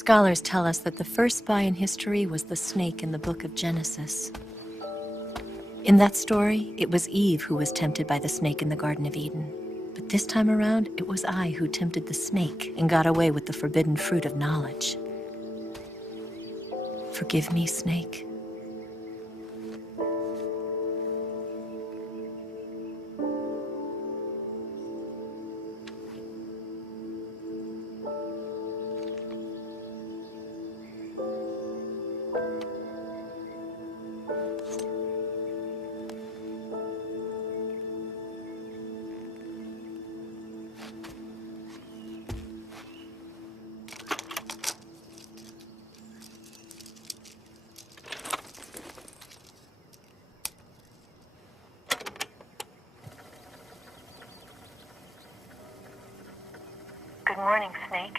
Scholars tell us that the first spy in history was the snake in the book of Genesis. In that story, it was Eve who was tempted by the snake in the Garden of Eden. But this time around, it was I who tempted the snake and got away with the forbidden fruit of knowledge. Forgive me, snake. Good morning, Snake.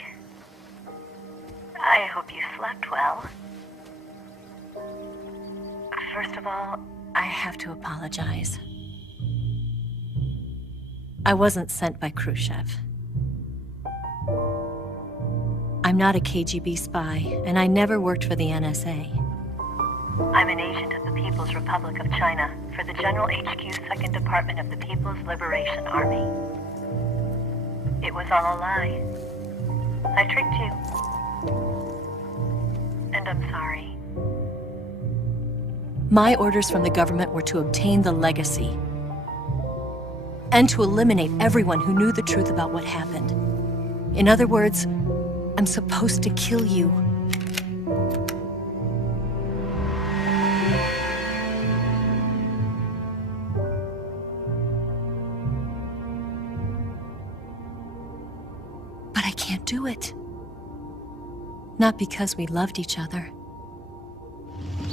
I hope you slept well. First of all, I have to apologize. I wasn't sent by Khrushchev. I'm not a KGB spy, and I never worked for the NSA. I'm an agent of the People's Republic of China for the General HQ 2nd Department of the People's Liberation Army. It was all a lie. I tricked you. And I'm sorry. My orders from the government were to obtain the legacy and to eliminate everyone who knew the truth about what happened. In other words, I'm supposed to kill you. But I can't do it. Not because we loved each other.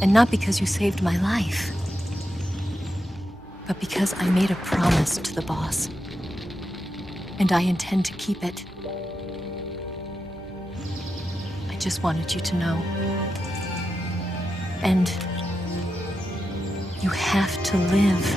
And not because you saved my life. But because I made a promise to the boss. And I intend to keep it. I just wanted you to know. And you have to live.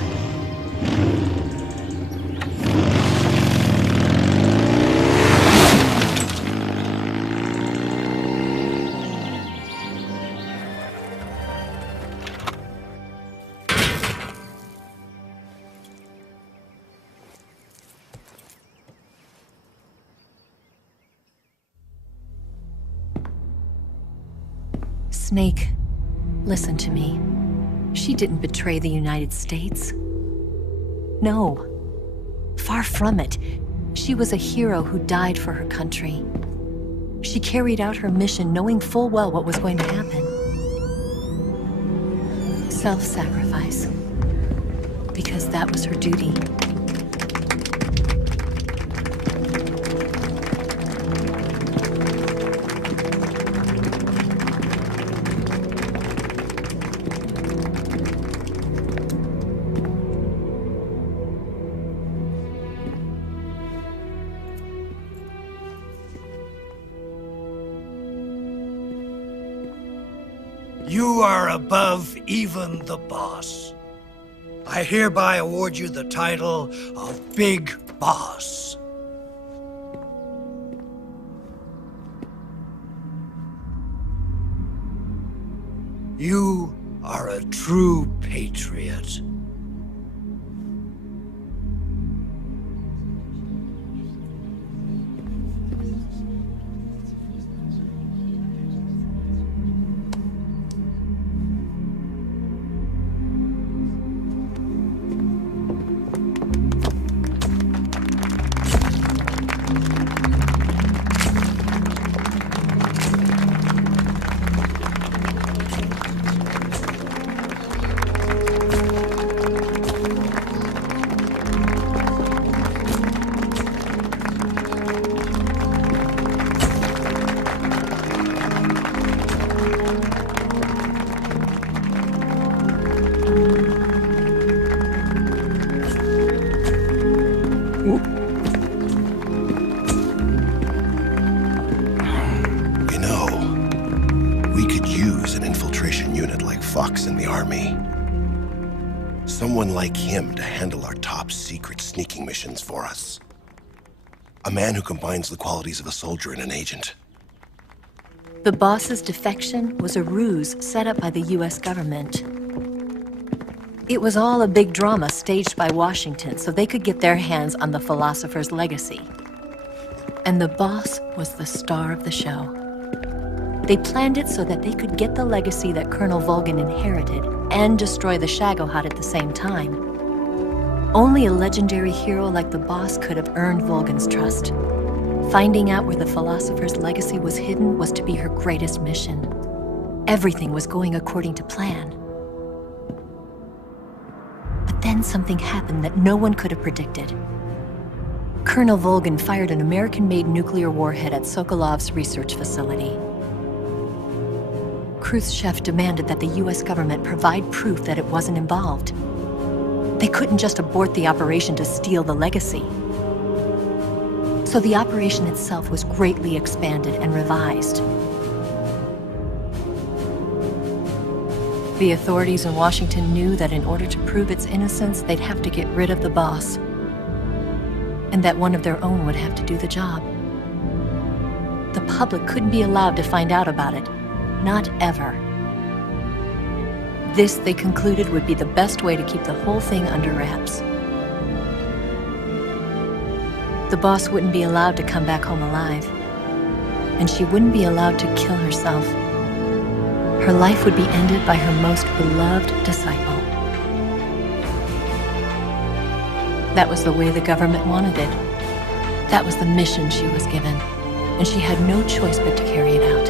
Snake, listen to me. She didn't betray the United States. No. Far from it. She was a hero who died for her country. She carried out her mission knowing full well what was going to happen. Self-sacrifice. Because that was her duty. You are above even the boss. I hereby award you the title of Big Boss. You are a true patriot. In the army. Someone like him to handle our top secret sneaking missions for us. A man who combines the qualities of a soldier and an agent. The boss's defection was a ruse set up by the US government. It was all a big drama staged by Washington so they could get their hands on the philosopher's legacy. And the boss was the star of the show. They planned it so that they could get the legacy that Colonel Volgin inherited and destroy the Shagohod at the same time. Only a legendary hero like the boss could have earned Volgin's trust. Finding out where the philosopher's legacy was hidden was to be her greatest mission. Everything was going according to plan. But then something happened that no one could have predicted. Colonel Volgin fired an American-made nuclear warhead at Sokolov's research facility. Khrushchev demanded that the US government provide proof that it wasn't involved. They couldn't just abort the operation to steal the legacy. So the operation itself was greatly expanded and revised. The authorities in Washington knew that in order to prove its innocence, they'd have to get rid of the boss, and that one of their own would have to do the job. The public couldn't be allowed to find out about it. Not ever. This, they concluded, would be the best way to keep the whole thing under wraps. The boss wouldn't be allowed to come back home alive, and she wouldn't be allowed to kill herself. Her life would be ended by her most beloved disciple. That was the way the government wanted it. That was the mission she was given, and she had no choice but to carry it out.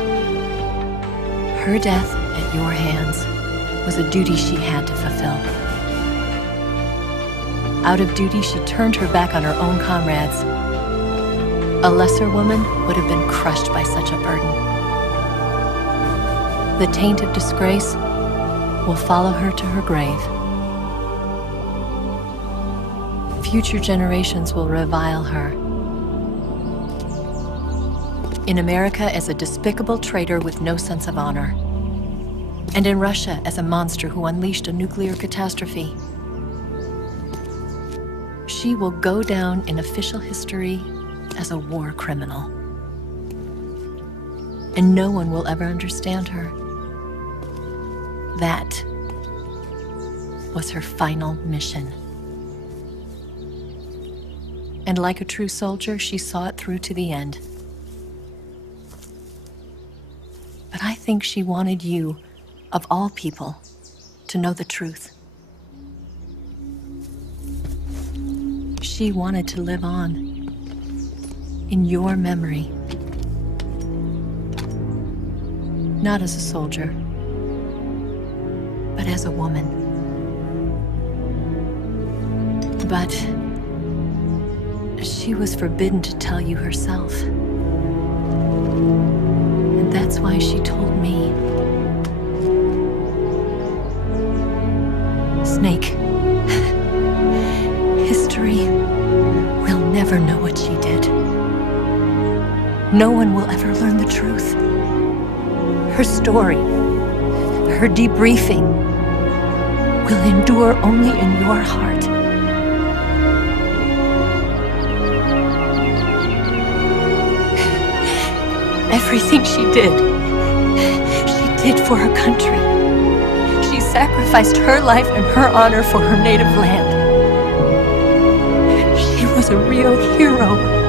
Her death at your hands was a duty she had to fulfill. Out of duty, she turned her back on her own comrades. A lesser woman would have been crushed by such a burden. The taint of disgrace will follow her to her grave. Future generations will revile her. In America as a despicable traitor with no sense of honor. And in Russia as a monster who unleashed a nuclear catastrophe. She will go down in official history as a war criminal. And no one will ever understand her. That was her final mission. And like a true soldier, she saw it through to the end. But I think she wanted you, of all people, to know the truth. She wanted to live on, in your memory. Not as a soldier, but as a woman. But she was forbidden to tell you herself. And that's why she told me. Snake, history will never know what she did. No one will ever learn the truth. Her story, her debriefing, will endure only in your heart. Everything she did for her country. She sacrificed her life and her honor for her native land. She was a real hero.